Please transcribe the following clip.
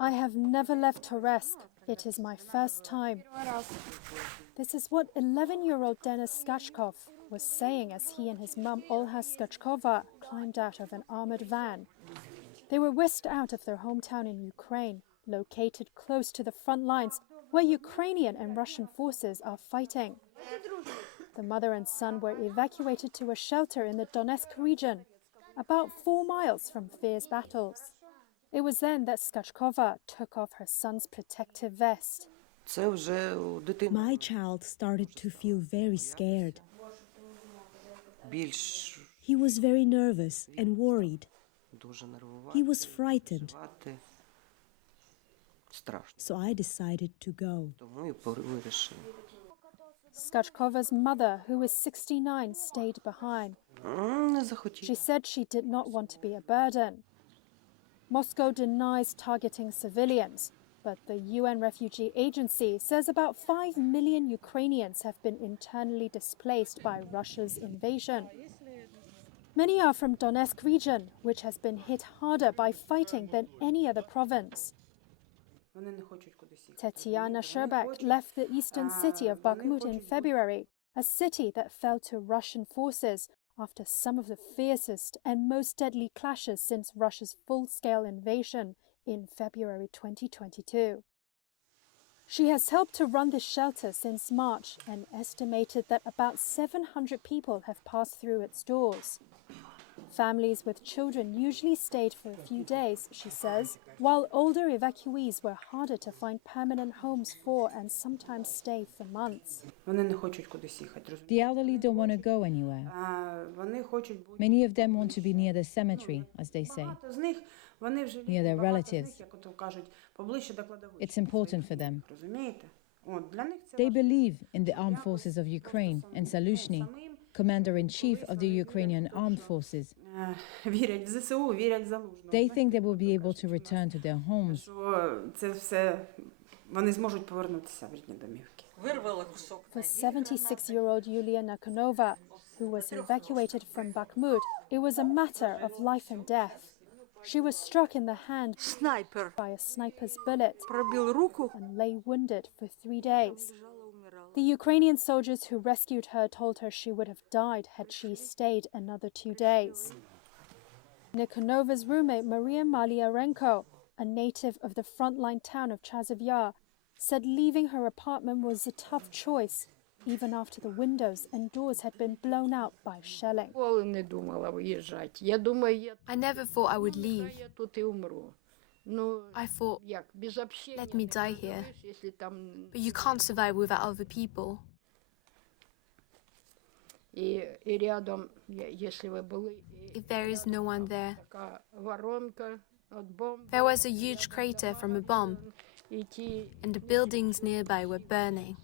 I have never left Toretsk. It is my first time. This is what 11-year-old Denis Skachkov was saying as he and his mum Olha Skachkova climbed out of an armored van. They were whisked out of their hometown in Ukraine, located close to the front lines where Ukrainian and Russian forces are fighting. The mother and son were evacuated to a shelter in the Donetsk region, about 4 miles from fierce battles. It was then that Skachkova took off her son's protective vest. My child started to feel very scared. He was very nervous and worried. He was frightened. So I decided to go. Skachkova's mother, who is 69, stayed behind. She said she did not want to be a burden. Moscow denies targeting civilians, but the UN Refugee Agency says about 5 million Ukrainians have been internally displaced by Russia's invasion. Many are from Donetsk region, which has been hit harder by fighting than any other province. Tetiana Sherbak left the eastern city of Bakhmut in February, a city that fell to Russian forces after some of the fiercest and most deadly clashes since Russia's full-scale invasion in February 2022. She has helped to run this shelter since March and estimated that about 700 people have passed through its doors. Families with children usually stayed for a few days, she says, while older evacuees were harder to find permanent homes for and sometimes stay for months. The elderly don't want to go anywhere. Many of them want to be near the cemetery, as they say, near their relatives. It's important for them. They believe in the armed forces of Ukraine and Zaluzhny, commander-in-chief of the Ukrainian armed forces. They think they will be able to return to their homes. For 76-year-old Yulia Nakonova, who was evacuated from Bakhmut, it was a matter of life and death. She was struck in the hand by a sniper's bullet and lay wounded for 3 days. The Ukrainian soldiers who rescued her told her she would have died had she stayed another 2 days. Nikonova's roommate Maria Malyarenko, a native of the frontline town of Chasiv Yar, said leaving her apartment was a tough choice, even after the windows and doors had been blown out by shelling. I never thought I would leave. I thought, let me die here. But you can't survive without other people. If there is no one there. There was a huge crater from a bomb, and the buildings nearby were burning.